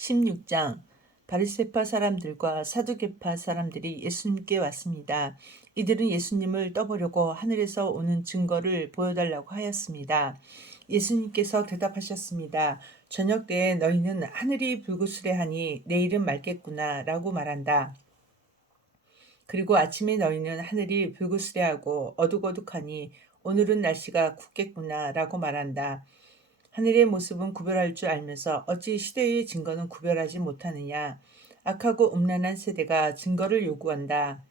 16장. 바리새파 사람들과 사두개파 사람들이 예수님께 왔습니다. 이들은 예수님을 떠보려고 하늘에서 오는 증거를 보여달라고 하였습니다. 예수님께서 대답하셨습니다. 저녁 때에 너희는 하늘이 불그스레하니 내일은 맑겠구나 라고 말한다. 그리고 아침에 너희는 하늘이 불그스레하고 어둑어둑하니 오늘은 날씨가 굽겠구나 라고 말한다. 하늘의 모습은 구별할 줄 알면서 어찌 시대의 증거는 구별하지 못하느냐. 악하고 음란한 세대가 증거를 요구한다.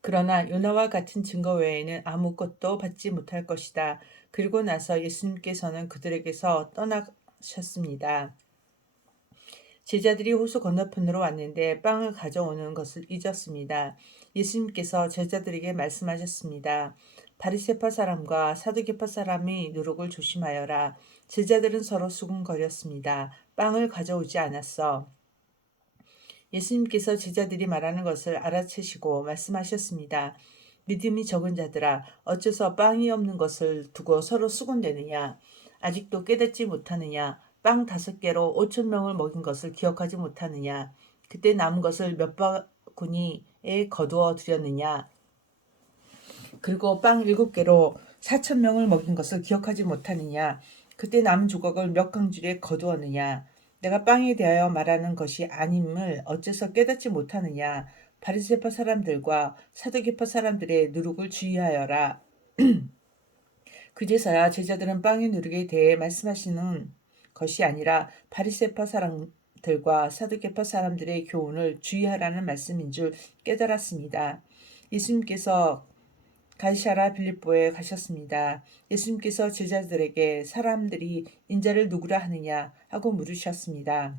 그러나 요나와 같은 증거 외에는 아무것도 받지 못할 것이다. 그리고 나서 예수님께서는 그들에게서 떠나셨습니다. 제자들이 호수 건너편으로 왔는데 빵을 가져오는 것을 잊었습니다. 예수님께서 제자들에게 말씀하셨습니다. 바리새파 사람과 사두개파 사람이 누룩을 조심하여라. 제자들은 서로 수군거렸습니다. 빵을 가져오지 않았어. 예수님께서 제자들이 말하는 것을 알아채시고 말씀하셨습니다. 믿음이 적은 자들아, 어째서 빵이 없는 것을 두고 서로 수군대느냐? 아직도 깨닫지 못하느냐? 빵 5개로 5,000명을 먹인 것을 기억하지 못하느냐? 그때 남은 것을 몇 바구니에 거두어 드렸느냐? 그리고 빵 7개로 4,000명을 먹인 것을 기억하지 못하느냐? 그때 남은 조각을 몇 강줄에 거두었느냐? 내가 빵에 대하여 말하는 것이 아님을 어째서 깨닫지 못하느냐? 바리새파 사람들과 사두개파 사람들의 누룩을 주의하여라. 그제서야 제자들은 빵의 누룩에 대해 말씀하시는 것이 아니라 바리새파 사람들과 사두개파 사람들의 교훈을 주의하라는 말씀인 줄 깨달았습니다. 예수님께서 가이사랴 빌립보에 가셨습니다. 예수님께서 제자들에게 사람들이 인자를 누구라 하느냐 하고 물으셨습니다.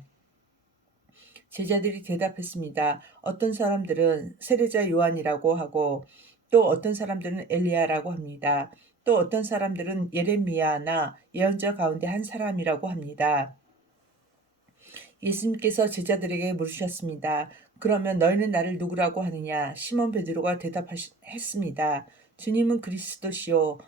제자들이 대답했습니다. 어떤 사람들은 세례자 요한이라고 하고 또 어떤 사람들은 엘리야라고 합니다. 또 어떤 사람들은 예레미야나 예언자 가운데 한 사람이라고 합니다. 예수님께서 제자들에게 물으셨습니다. 그러면 너희는 나를 누구라고 하느냐? 시몬 베드로가 대답했습니다. 주님은 그리스도시요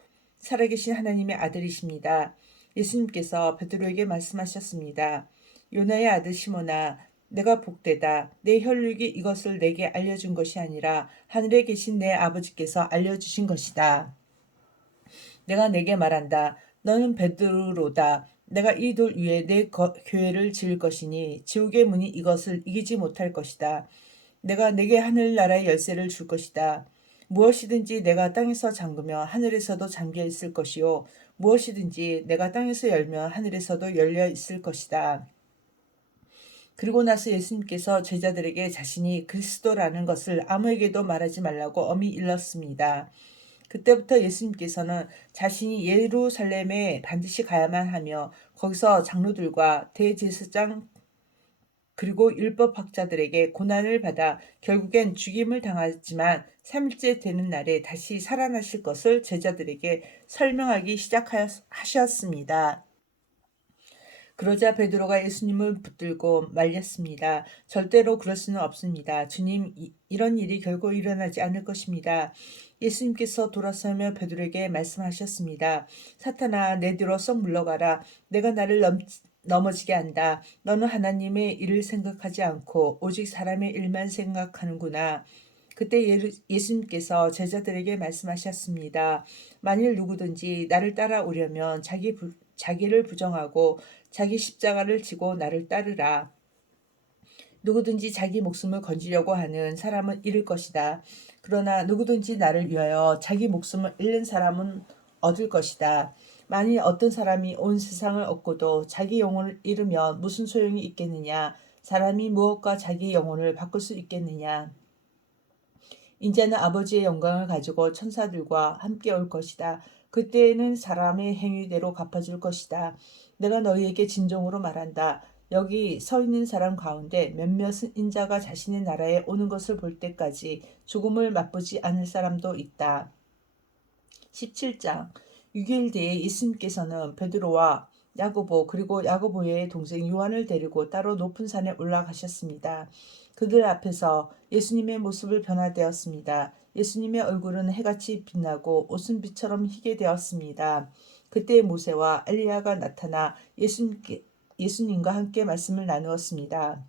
살아계신 하나님의 아들이십니다. 예수님께서 베드로에게 말씀하셨습니다. 요나의 아들 시몬아, 내가 복되다. 내 혈육이 이것을 내게 알려준 것이 아니라 하늘에 계신 내 아버지께서 알려주신 것이다. 내가 내게 말한다. 너는 베드로다. 내가 이 돌 위에 내 교회를 지을 것이니 지옥의 문이 이것을 이기지 못할 것이다. 내가 내게 하늘나라의 열쇠를 줄 것이다. 무엇이든지 내가 땅에서 잠그면 하늘에서도 잠겨 있을 것이요 무엇이든지 내가 땅에서 열면 하늘에서도 열려 있을 것이다. 그리고 나서 예수님께서 제자들에게 자신이 그리스도라는 것을 아무에게도 말하지 말라고 엄히 일렀습니다. 그때부터 예수님께서는 자신이 예루살렘에 반드시 가야만 하며 거기서 장로들과 대제사장 그리고 율법학자들에게 고난을 받아 결국엔 죽임을 당하지만 3일째 되는 날에 다시 살아나실 것을 제자들에게 설명하기 시작하셨습니다. 그러자 베드로가 예수님을 붙들고 말렸습니다. 절대로 그럴 수는 없습니다. 주님, 이런 일이 결코 일어나지 않을 것입니다. 예수님께서 돌아서며 베드로에게 말씀하셨습니다. 사탄아, 내 뒤로 썩 물러가라. 내가 나를 넘어지게 한다. 너는 하나님의 일을 생각하지 않고 오직 사람의 일만 생각하는구나. 그때 예수님께서 제자들에게 말씀하셨습니다. 만일 누구든지 나를 따라오려면 자기를 부정하고 자기 십자가를 지고 나를 따르라. 누구든지 자기 목숨을 건지려고 하는 사람은 잃을 것이다. 그러나 누구든지 나를 위하여 자기 목숨을 잃는 사람은 얻을 것이다. 만일 어떤 사람이 온 세상을 얻고도 자기 영혼을 잃으면 무슨 소용이 있겠느냐? 사람이 무엇과 자기 영혼을 바꿀 수 있겠느냐? 인자는 아버지의 영광을 가지고 천사들과 함께 올 것이다. 그때에는 사람의 행위대로 갚아줄 것이다. 내가 너희에게 진정으로 말한다. 여기 서 있는 사람 가운데 몇몇은 인자가 자신의 나라에 오는 것을 볼 때까지 죽음을 맛보지 않을 사람도 있다. 17장. 6일 뒤에 예수님께서는 베드로와 야고보 그리고 야고보의 동생 요한을 데리고 따로 높은 산에 올라가셨습니다. 그들 앞에서 예수님의 모습을 변화되었습니다. 예수님의 얼굴은 해같이 빛나고 옷은 빛처럼 희게 되었습니다. 그때 모세와 엘리야가 나타나 예수님과 함께 말씀을 나누었습니다.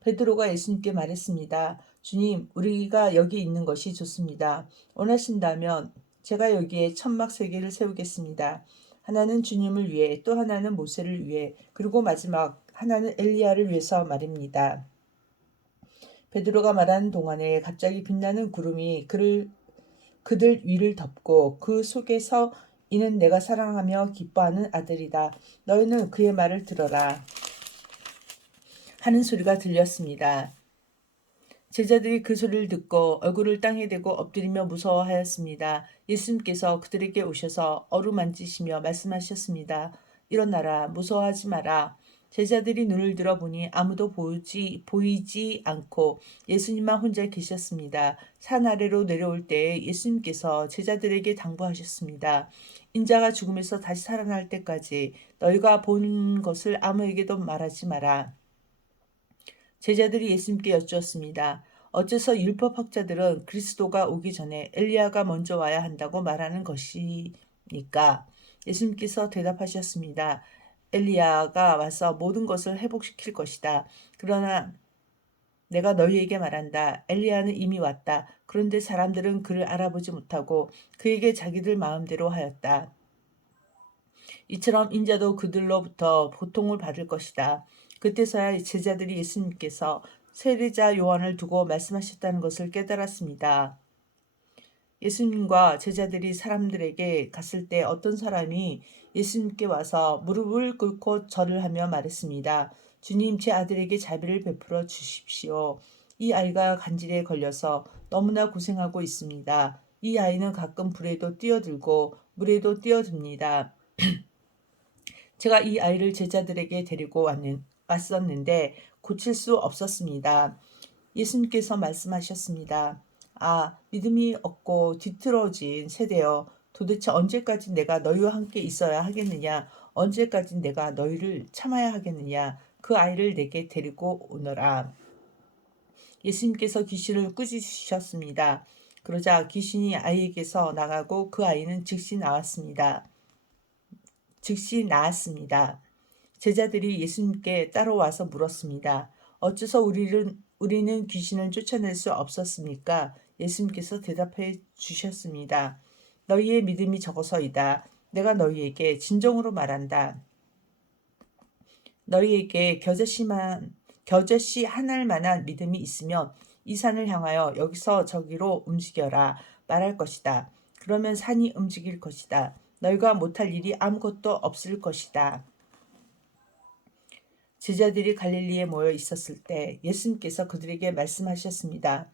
베드로가 예수님께 말했습니다. 주님, 우리가 여기 있는 것이 좋습니다. 원하신다면 제가 여기에 천막 3개를 세우겠습니다. 하나는 주님을 위해, 또 하나는 모세를 위해, 그리고 마지막 하나는 엘리야를 위해서 말입니다. 베드로가 말하는 동안에 갑자기 빛나는 구름이 그들 위를 덮고 그 속에서 이는 내가 사랑하며 기뻐하는 아들이다. 너희는 그의 말을 들어라. 하는 소리가 들렸습니다. 제자들이 그 소리를 듣고 얼굴을 땅에 대고 엎드리며 무서워하였습니다. 예수님께서 그들에게 오셔서 어루만지시며 말씀하셨습니다. 일어나라, 무서워하지 마라. 제자들이 눈을 들어 보니 아무도 보이지 않고 예수님만 혼자 계셨습니다. 산 아래로 내려올 때에 예수님께서 제자들에게 당부하셨습니다. 인자가 죽음에서 다시 살아날 때까지 너희가 본 것을 아무에게도 말하지 마라. 제자들이 예수님께 여쭈었습니다. 어째서 율법학자들은 그리스도가 오기 전에 엘리야가 먼저 와야 한다고 말하는 것입니까? 예수님께서 대답하셨습니다. 엘리야가 와서 모든 것을 회복시킬 것이다. 그러나 내가 너희에게 말한다. 엘리야는 이미 왔다. 그런데 사람들은 그를 알아보지 못하고 그에게 자기들 마음대로 하였다. 이처럼 인자도 그들로부터 고통을 받을 것이다. 그때서야 제자들이 예수님께서 세례자 요한을 두고 말씀하셨다는 것을 깨달았습니다. 예수님과 제자들이 사람들에게 갔을 때 어떤 사람이 예수님께 와서 무릎을 꿇고 절을 하며 말했습니다. 주님, 제 아들에게 자비를 베풀어 주십시오. 이 아이가 간질에 걸려서 너무나 고생하고 있습니다. 이 아이는 가끔 불에도 뛰어들고 물에도 뛰어듭니다. 제가 이 아이를 제자들에게 데리고 왔었는데 고칠 수 없었습니다. 예수님께서 말씀하셨습니다. 아, 믿음이 없고 뒤틀어진 세대여, 도대체 언제까지 내가 너희와 함께 있어야 하겠느냐? 언제까지 내가 너희를 참아야 하겠느냐? 그 아이를 내게 데리고 오너라. 예수님께서 귀신을 꾸짖으셨습니다. 그러자 귀신이 아이에게서 나가고 그 아이는 즉시 나았습니다. 제자들이 예수님께 따라와서 물었습니다. 어째서 우리는 귀신을 쫓아낼 수 없었습니까? 예수님께서 대답해 주셨습니다. 너희의 믿음이 적어서이다. 내가 너희에게 진정으로 말한다. 너희에게 겨자씨 한 알만한 믿음이 있으면 이 산을 향하여 여기서 저기로 움직여라 말할 것이다. 그러면 산이 움직일 것이다. 너희가 못할 일이 아무것도 없을 것이다. 제자들이 갈릴리에 모여 있었을 때 예수님께서 그들에게 말씀하셨습니다.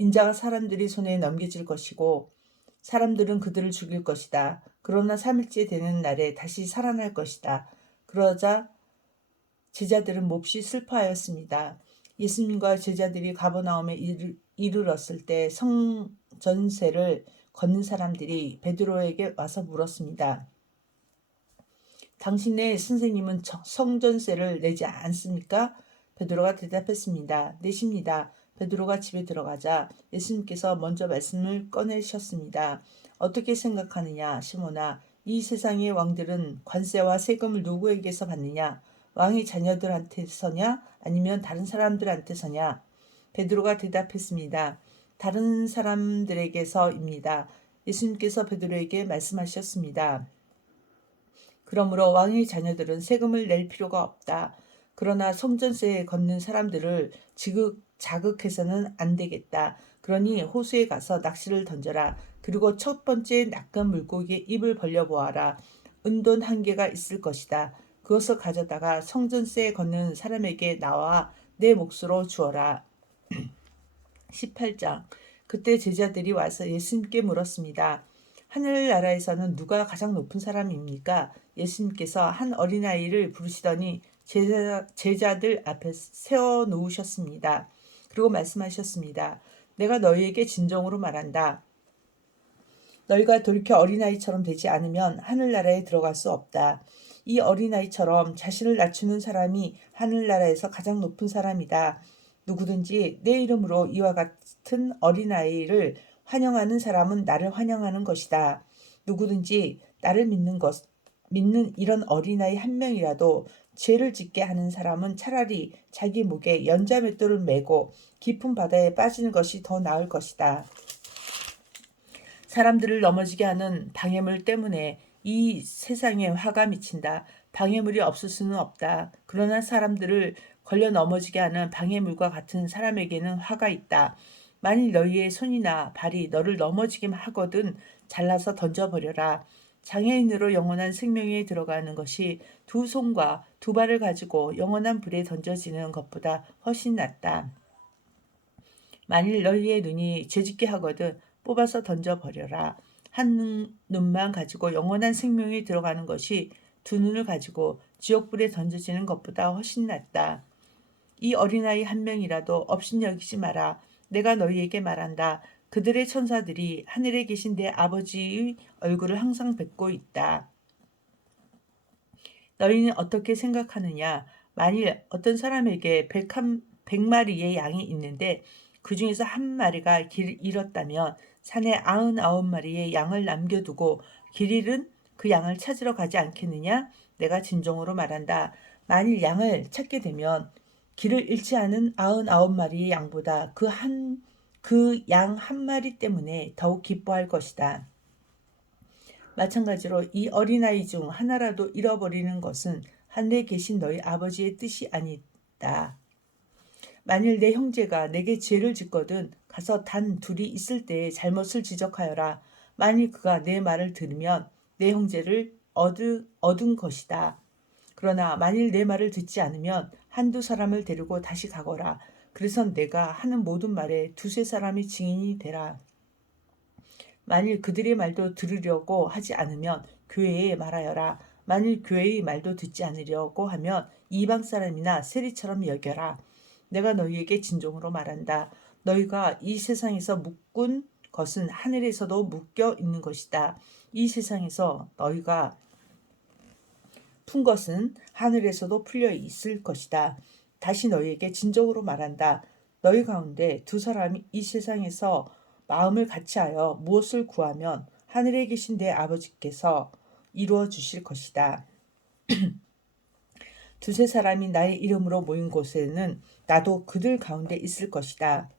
인자가 사람들이 손에 넘겨질 것이고 사람들은 그들을 죽일 것이다. 그러나 3일째 되는 날에 다시 살아날 것이다. 그러자 제자들은 몹시 슬퍼하였습니다. 예수님과 제자들이 가버나움에 이르렀을 때 성전세를 걷는 사람들이 베드로에게 와서 물었습니다. 당신의 선생님은 성전세를 내지 않습니까? 베드로가 대답했습니다. 내십니다. 베드로가 집에 들어가자 예수님께서 먼저 말씀을 꺼내셨습니다. 어떻게 생각하느냐, 시몬아? 이 세상의 왕들은 관세와 세금을 누구에게서 받느냐? 왕의 자녀들한테서냐? 아니면 다른 사람들한테서냐? 베드로가 대답했습니다. 다른 사람들에게서입니다. 예수님께서 베드로에게 말씀하셨습니다. 그러므로 왕의 자녀들은 세금을 낼 필요가 없다. 그러나 성전세에 걷는 사람들을 자극해서는 안 되겠다. 그러니 호수에 가서 낚시를 던져라. 그리고 첫 번째 낚은 물고기에 입을 벌려보아라. 은돈 1개가 있을 것이다. 그것을 가져다가 성전세에 걷는 사람에게 나와 내 몫으로 주어라. 18장. 그때 제자들이 와서 예수님께 물었습니다. 하늘나라에서는 누가 가장 높은 사람입니까? 예수님께서 한 어린아이를 부르시더니 제자들 앞에 세워놓으셨습니다. 그리고 말씀하셨습니다. 내가 너희에게 진정으로 말한다. 너희가 돌이켜 어린아이처럼 되지 않으면 하늘나라에 들어갈 수 없다. 이 어린아이처럼 자신을 낮추는 사람이 하늘나라에서 가장 높은 사람이다. 누구든지 내 이름으로 이와 같은 어린아이를 환영하는 사람은 나를 환영하는 것이다. 누구든지 나를 믿는 이런 어린아이 한 명이라도 죄를 짓게 하는 사람은 차라리 자기 목에 연자맷돌을 메고 깊은 바다에 빠지는 것이 더 나을 것이다. 사람들을 넘어지게 하는 방해물 때문에 이 세상에 화가 미친다. 방해물이 없을 수는 없다. 그러나 사람들을 걸려 넘어지게 하는 방해물과 같은 사람에게는 화가 있다. 만일 너희의 손이나 발이 너를 넘어지게 하거든 잘라서 던져버려라. 장애인으로 영원한 생명에 들어가는 것이 두 손과 두 발을 가지고 영원한 불에 던져지는 것보다 훨씬 낫다. 만일 너희의 눈이 죄짓게 하거든 뽑아서 던져버려라. 한 눈만 가지고 영원한 생명에 들어가는 것이 두 눈을 가지고 지옥불에 던져지는 것보다 훨씬 낫다. 이 어린아이 한 명이라도 업신여기지 마라. 내가 너희에게 말한다. 그들의 천사들이 하늘에 계신 내 아버지의 얼굴을 항상 뵙고 있다. 너희는 어떻게 생각하느냐? 만일 어떤 사람에게 100마리의 양이 있는데 그 중에서 한 마리가 길을 잃었다면 산에 99마리의 양을 남겨두고 길 잃은 그 양을 찾으러 가지 않겠느냐? 내가 진정으로 말한다. 만일 양을 찾게 되면 길을 잃지 않은 99마리의 양보다 그 양 한 마리 때문에 더욱 기뻐할 것이다. 마찬가지로 이 어린아이 중 하나라도 잃어버리는 것은 하늘에 계신 너희 아버지의 뜻이 아니다. 만일 내 형제가 내게 죄를 짓거든 가서 단 둘이 있을 때에 잘못을 지적하여라. 만일 그가 내 말을 들으면 내 형제를 얻은 것이다. 그러나 만일 내 말을 듣지 않으면 한두 사람을 데리고 다시 가거라. 그래서 내가 하는 모든 말에 두세 사람이 증인이 되라. 만일 그들의 말도 들으려고 하지 않으면 교회에 말하여라. 만일 교회의 말도 듣지 않으려고 하면 이방 사람이나 세리처럼 여겨라. 내가 너희에게 진정으로 말한다. 너희가 이 세상에서 묶은 것은 하늘에서도 묶여 있는 것이다. 이 세상에서 너희가 푼 것은 하늘에서도 풀려 있을 것이다. 다시 너희에게 진정으로 말한다. 너희 가운데 두 사람이 이 세상에서 마음을 같이하여 무엇을 구하면 하늘에 계신 내 아버지께서 이루어 주실 것이다. 두세 사람이 나의 이름으로 모인 곳에는 나도 그들 가운데 있을 것이다.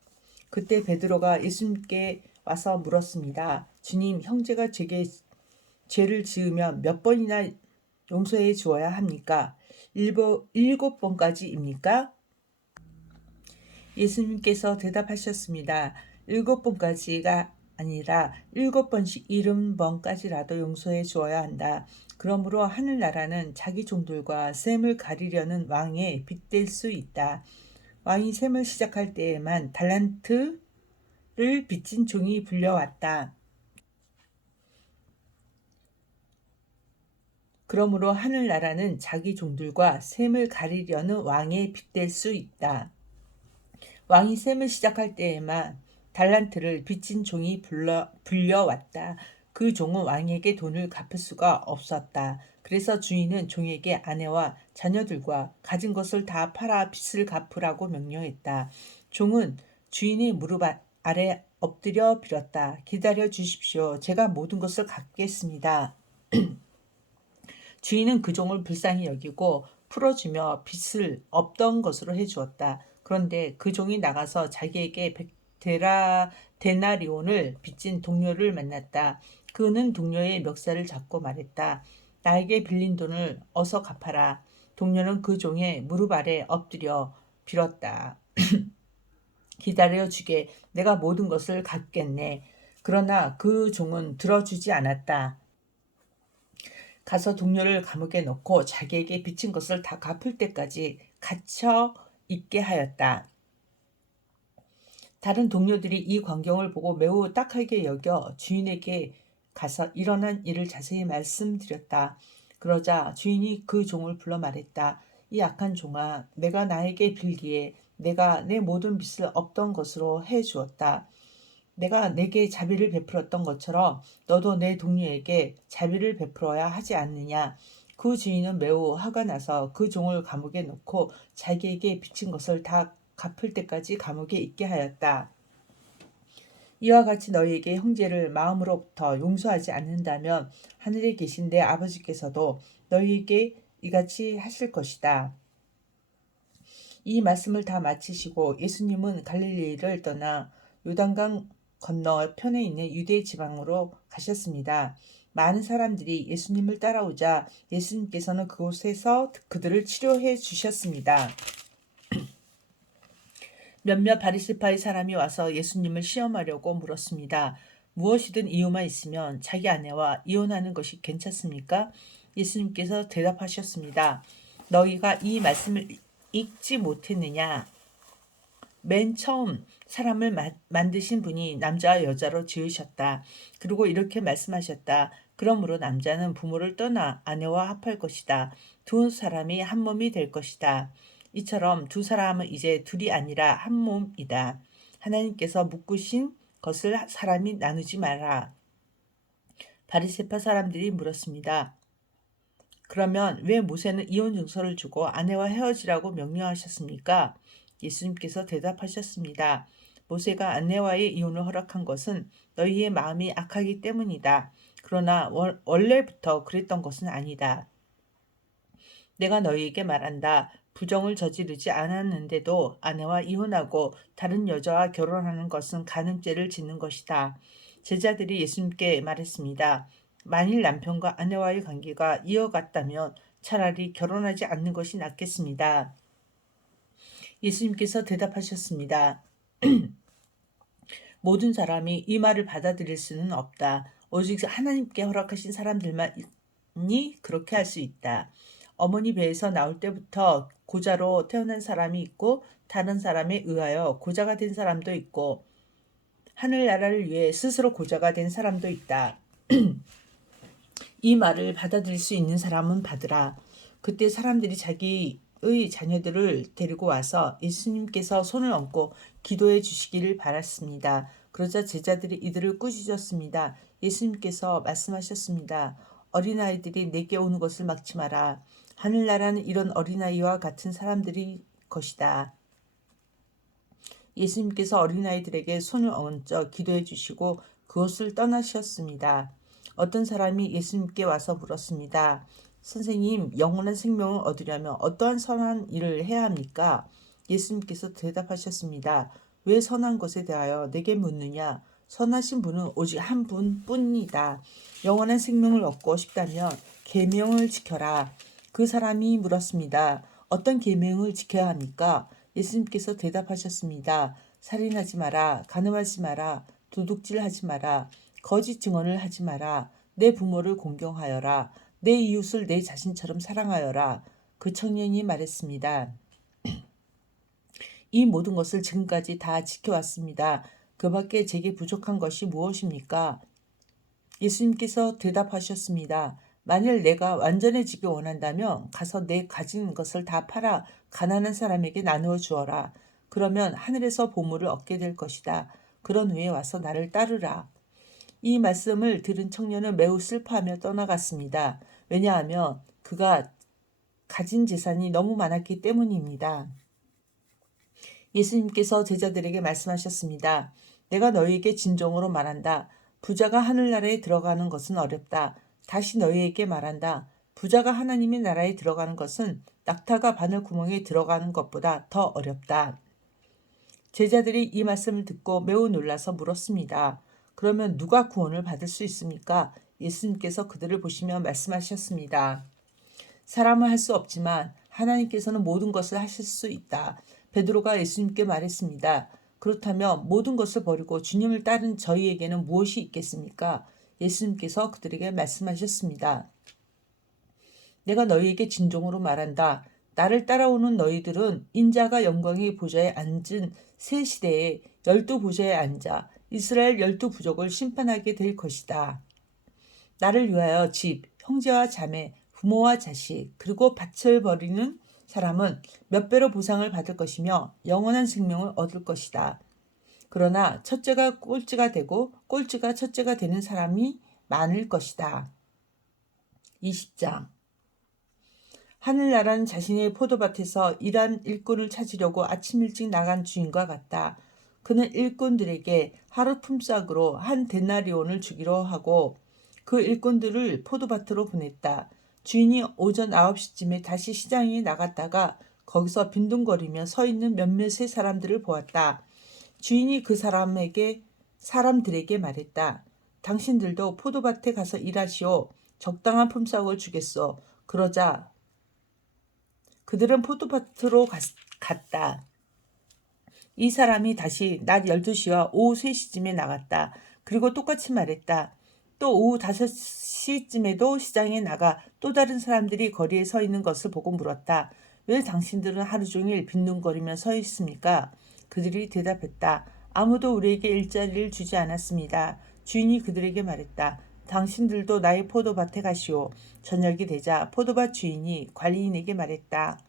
그때 베드로가 예수님께 와서 물었습니다. 주님, 형제가 제게 죄를 지으면 몇 번이나 용서해 주어야 합니까? 7번까지입니까? 예수님께서 대답하셨습니다. 7번까지가 아니라 7번씩 70번까지라도 용서해 주어야 한다. 그러므로 하늘나라는 자기 종들과 셈을 가리려는 왕에 빗댈 수 있다. 왕이 셈을 시작할 때에만 달란트를 빚진 종이 불려왔다. 그러므로 하늘나라는 자기 종들과 셈을 가리려는 왕에 빗댈 수 있다. 왕이 셈을 시작할 때에만 달란트를 빚진 종이 불려왔다. 그 종은 왕에게 돈을 갚을 수가 없었다. 그래서 주인은 종에게 아내와 자녀들과 가진 것을 다 팔아 빚을 갚으라고 명령했다. 종은 주인의 무릎 아래 엎드려 빌었다. 기다려 주십시오. 제가 모든 것을 갚겠습니다. 주인은 그 종을 불쌍히 여기고 풀어주며 빚을 없던 것으로 해주었다. 그런데 그 종이 나가서 자기에게 데나리온을 빚진 동료를 만났다. 그는 동료의 멱살을 잡고 말했다. 나에게 빌린 돈을 어서 갚아라. 동료는 그 종의 무릎 아래 엎드려 빌었다. 기다려주게. 내가 모든 것을 갚겠네. 그러나 그 종은 들어주지 않았다. 가서 동료를 감옥에 넣고 자기에게 빚진 것을 다 갚을 때까지 갇혀 있게 하였다. 다른 동료들이 이 광경을 보고 매우 딱하게 여겨 주인에게 가서 일어난 일을 자세히 말씀드렸다. 그러자 주인이 그 종을 불러 말했다. 이 악한 종아, 내가 나에게 빌기에 내가 내 모든 빚을 없던 것으로 해 주었다. 내가 내게 자비를 베풀었던 것처럼 너도 내 동료에게 자비를 베풀어야 하지 않느냐. 그 주인은 매우 화가 나서 그 종을 감옥에 넣고 자기에게 빚진 것을 다 갚을 때까지 감옥에 있게 하였다. 이와 같이 너희에게 형제를 마음으로부터 용서하지 않는다면 하늘에 계신 내 아버지께서도 너희에게 이같이 하실 것이다. 이 말씀을 다 마치시고 예수님은 갈릴리를 떠나 요단강 건너 편에 있는 유대 지방으로 가셨습니다. 많은 사람들이 예수님을 따라오자 예수님께서는 그곳에서 그들을 치료해 주셨습니다. 몇몇 바리새파의 사람이 와서 예수님을 시험하려고 물었습니다. 무엇이든 이유만 있으면 자기 아내와 이혼하는 것이 괜찮습니까? 예수님께서 대답하셨습니다. 너희가 이 말씀을 읽지 못했느냐? 맨 처음 사람을 만드신 분이 남자와 여자로 지으셨다. 그리고 이렇게 말씀하셨다. 그러므로 남자는 부모를 떠나 아내와 합할 것이다. 두 사람이 한 몸이 될 것이다. 이처럼 두 사람은 이제 둘이 아니라 한 몸이다. 하나님께서 묶으신 것을 사람이 나누지 마라. 바리새파 사람들이 물었습니다. 그러면 왜 모세는 이혼 증서를 주고 아내와 헤어지라고 명령하셨습니까? 예수님께서 대답하셨습니다. 모세가 아내와의 이혼을 허락한 것은 너희의 마음이 악하기 때문이다. 그러나 원래부터 그랬던 것은 아니다. 내가 너희에게 말한다. 부정을 저지르지 않았는데도 아내와 이혼하고 다른 여자와 결혼하는 것은 간음죄를 짓는 것이다. 제자들이 예수님께 말했습니다. 만일 남편과 아내와의 관계가 이어갔다면 차라리 결혼하지 않는 것이 낫겠습니다. 예수님께서 대답하셨습니다. 모든 사람이 이 말을 받아들일 수는 없다. 오직 하나님께 허락하신 사람들만이 그렇게 할 수 있다. 어머니 배에서 나올 때부터 고자로 태어난 사람이 있고 다른 사람에 의하여 고자가 된 사람도 있고 하늘나라를 위해 스스로 고자가 된 사람도 있다. 이 말을 받아들일 수 있는 사람은 받으라. 그때 사람들이 자기의 자녀들을 데리고 와서 예수님께서 손을 얹고 기도해 주시기를 바랐습니다. 그러자 제자들이 이들을 꾸짖었습니다. 예수님께서 말씀하셨습니다. 어린아이들이 내게 오는 것을 막지 마라. 하늘나라는 이런 어린아이와 같은 사람들이 것이다. 예수님께서 어린아이들에게 손을 얹어 기도해 주시고 그곳을 떠나셨습니다. 어떤 사람이 예수님께 와서 물었습니다. 선생님, 영원한 생명을 얻으려면 어떠한 선한 일을 해야 합니까? 예수님께서 대답하셨습니다. 왜 선한 것에 대하여 내게 묻느냐? 선하신 분은 오직 한 분뿐이다. 영원한 생명을 얻고 싶다면 계명을 지켜라. 그 사람이 물었습니다. 어떤 계명을 지켜야 합니까? 예수님께서 대답하셨습니다. 살인하지 마라, 간음하지 마라, 도둑질하지 마라, 거짓 증언을 하지 마라, 내 부모를 공경하여라, 내 이웃을 내 자신처럼 사랑하여라. 그 청년이 말했습니다. 이 모든 것을 지금까지 다 지켜왔습니다. 그 밖에 제게 부족한 것이 무엇입니까? 예수님께서 대답하셨습니다. 만일 내가 완전해지기 원한다면 가서 내 가진 것을 다 팔아 가난한 사람에게 나누어 주어라. 그러면 하늘에서 보물을 얻게 될 것이다. 그런 후에 와서 나를 따르라. 이 말씀을 들은 청년은 매우 슬퍼하며 떠나갔습니다. 왜냐하면 그가 가진 재산이 너무 많았기 때문입니다. 예수님께서 제자들에게 말씀하셨습니다. 내가 너희에게 진정으로 말한다. 부자가 하늘나라에 들어가는 것은 어렵다. 다시 너희에게 말한다. 부자가 하나님의 나라에 들어가는 것은 낙타가 바늘 구멍에 들어가는 것보다 더 어렵다. 제자들이 이 말씀을 듣고 매우 놀라서 물었습니다. 그러면 누가 구원을 받을 수 있습니까? 예수님께서 그들을 보시며 말씀하셨습니다. 사람은 할 수 없지만 하나님께서는 모든 것을 하실 수 있다. 베드로가 예수님께 말했습니다. 그렇다면 모든 것을 버리고 주님을 따른 저희에게는 무엇이 있겠습니까? 예수님께서 그들에게 말씀하셨습니다. 내가 너희에게 진정으로 말한다. 나를 따라오는 너희들은 인자가 영광의 보좌에 앉은 새 시대에 12보좌에 앉아 이스라엘 12부족을 심판하게 될 것이다. 나를 위하여 집, 형제와 자매, 부모와 자식, 그리고 밭을 버리는 사람은 몇 배로 보상을 받을 것이며 영원한 생명을 얻을 것이다. 그러나 첫째가 꼴찌가 되고 꼴찌가 첫째가 되는 사람이 많을 것이다. 20장 하늘나라는 자신의 포도밭에서 일한 일꾼을 찾으려고 아침 일찍 나간 주인과 같다. 그는 일꾼들에게 하루 품삯으로 한 데나리온을 주기로 하고 그 일꾼들을 포도밭으로 보냈다. 주인이 오전 9시쯤에 다시 시장에 나갔다가 거기서 빈둥거리며 서 있는 몇몇의 사람들을 보았다. 주인이 그 사람들에게 말했다. 당신들도 포도밭에 가서 일하시오. 적당한 품삯을 주겠소. 그러자 그들은 포도밭으로 갔다. 이 사람이 다시 낮 12시와 오후 3시쯤에 나갔다. 그리고 똑같이 말했다. 또 오후 5시쯤에도 시장에 나가 또 다른 사람들이 거리에 서 있는 것을 보고 물었다. 왜 당신들은 하루 종일 빈둥거리며 서 있습니까? 그들이 대답했다. 아무도 우리에게 일자리를 주지 않았습니다. 주인이 그들에게 말했다. 당신들도 나의 포도밭에 가시오. 저녁이 되자 포도밭 주인이 관리인에게 말했다.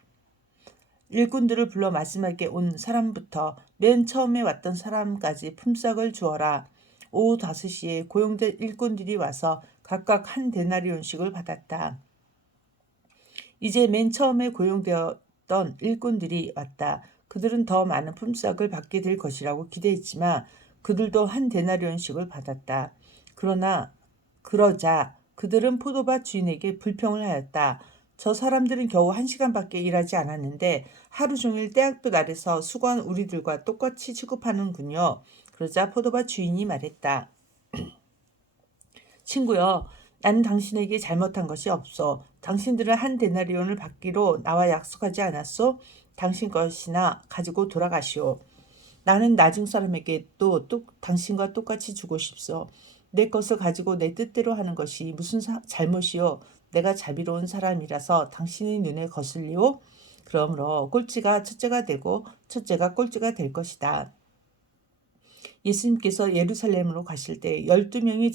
일꾼들을 불러 마지막에 온 사람부터 맨 처음에 왔던 사람까지 품삯을 주어라. 오후 5시에 고용된 일꾼들이 와서 각각 한 데나리온씩을 받았다. 이제 맨 처음에 고용되었던 일꾼들이 왔다. 그들은 더 많은 품삯을 받게 될 것이라고 기대했지만 그들도 한 데나리온씩을 받았다. 그러자 그들은 포도밭 주인에게 불평을 하였다. 저 사람들은 겨우 1시간밖에 일하지 않았는데 하루 종일 떼약볕 아래서 수고한 우리들과 똑같이 취급하는군요. 그러자 포도밭 주인이 말했다. 친구여, 나는 당신에게 잘못한 것이 없어. 당신들은 한 데나리온을 받기로 나와 약속하지 않았소? 당신 것이나 가지고 돌아가시오. 나는 나중 사람에게 또 당신과 똑같이 주고 싶소. 내 것을 가지고 내 뜻대로 하는 것이 무슨 잘못이요? 내가 자비로운 사람이라서 당신의 눈에 거슬리오? 그러므로 꼴찌가 첫째가 되고 첫째가 꼴찌가 될 것이다. 예수님께서 예루살렘으로 가실 때 12명의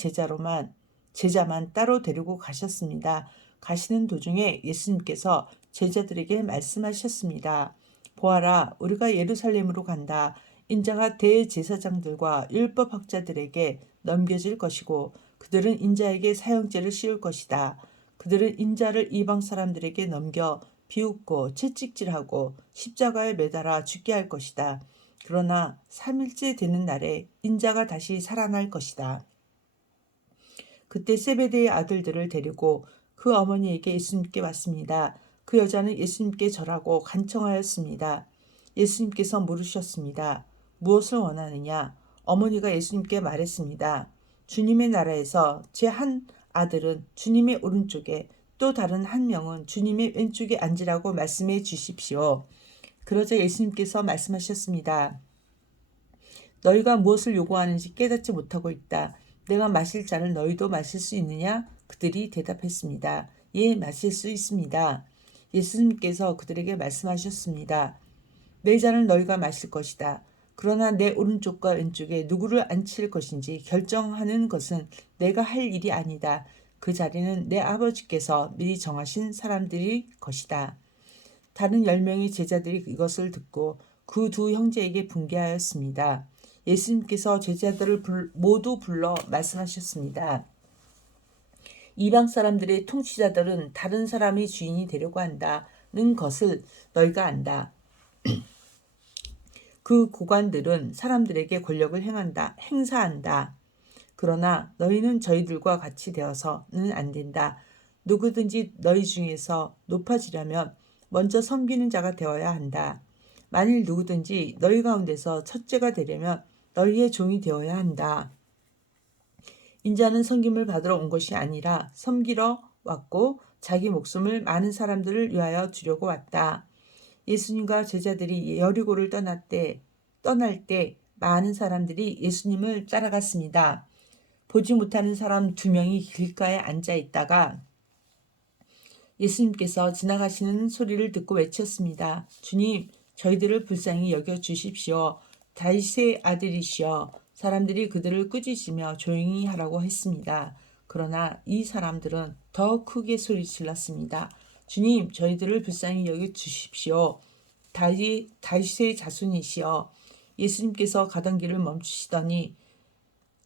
제자만 따로 데리고 가셨습니다. 가시는 도중에 예수님께서 제자들에게 말씀하셨습니다. 보아라, 우리가 예루살렘으로 간다. 인자가 대제사장들과 율법학자들에게 넘겨질 것이고 그들은 인자에게 사형죄를 씌울 것이다. 그들은 인자를 이방 사람들에게 넘겨 비웃고 채찍질하고 십자가에 매달아 죽게 할 것이다. 그러나 3일째 되는 날에 인자가 다시 살아날 것이다. 그때 세베대의 아들들을 데리고 그 어머니에게 예수님께 왔습니다. 그 여자는 예수님께 절하고 간청하였습니다. 예수님께서 물으셨습니다. 무엇을 원하느냐? 어머니가 예수님께 말했습니다. 주님의 나라에서 제 한 아들은 주님의 오른쪽에 또 다른 한 명은 주님의 왼쪽에 앉으라고 말씀해 주십시오. 그러자 예수님께서 말씀하셨습니다. 너희가 무엇을 요구하는지 깨닫지 못하고 있다. 내가 마실 잔을 너희도 마실 수 있느냐? 그들이 대답했습니다. 예, 마실 수 있습니다. 예수님께서 그들에게 말씀하셨습니다. 내 잔을 너희가 마실 것이다. 그러나 내 오른쪽과 왼쪽에 누구를 앉힐 것인지 결정하는 것은 내가 할 일이 아니다. 그 자리는 내 아버지께서 미리 정하신 사람들의 것이다. 다른 10명의 제자들이 이것을 듣고 그 두 형제에게 분개하였습니다. 예수님께서 제자들을 모두 불러 말씀하셨습니다. 이방 사람들의 통치자들은 다른 사람의 주인이 되려고 한다는 것을 너희가 안다. 그 고관들은 사람들에게 권력을 행사한다. 그러나 너희는 저희들과 같이 되어서는 안 된다. 누구든지 너희 중에서 높아지려면 먼저 섬기는 자가 되어야 한다. 만일 누구든지 너희 가운데서 첫째가 되려면 너희의 종이 되어야 한다. 인자는 섬김을 받으러 온 것이 아니라 섬기러 왔고 자기 목숨을 많은 사람들을 위하여 주려고 왔다. 예수님과 제자들이 여리고를 떠날 때 많은 사람들이 예수님을 따라갔습니다. 보지 못하는 사람 2명이 길가에 앉아 있다가 예수님께서 지나가시는 소리를 듣고 외쳤습니다. 주님, 저희들을 불쌍히 여겨 주십시오. 다윗의 아들이시여. 사람들이 그들을 꾸짖으며 조용히 하라고 했습니다. 그러나 이 사람들은 더 크게 소리질렀습니다. 주님, 저희들을 불쌍히 여겨 주십시오. 다윗의 자손이시여. 예수님께서 가던 길을 멈추시더니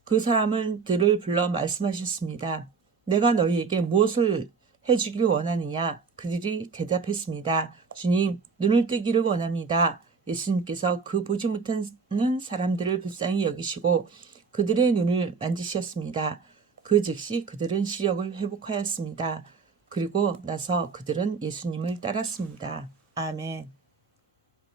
그 사람들을 불러 말씀하셨습니다. 내가 너희에게 무엇을 해주길 원하느냐? 그들이 대답했습니다. 주님, 눈을 뜨기를 원합니다. 예수님께서 그 보지 못하는 사람들을 불쌍히 여기시고 그들의 눈을 만지셨습니다. 그 즉시 그들은 시력을 회복하였습니다. 그리고 나서 그들은 예수님을 따랐습니다. 아멘.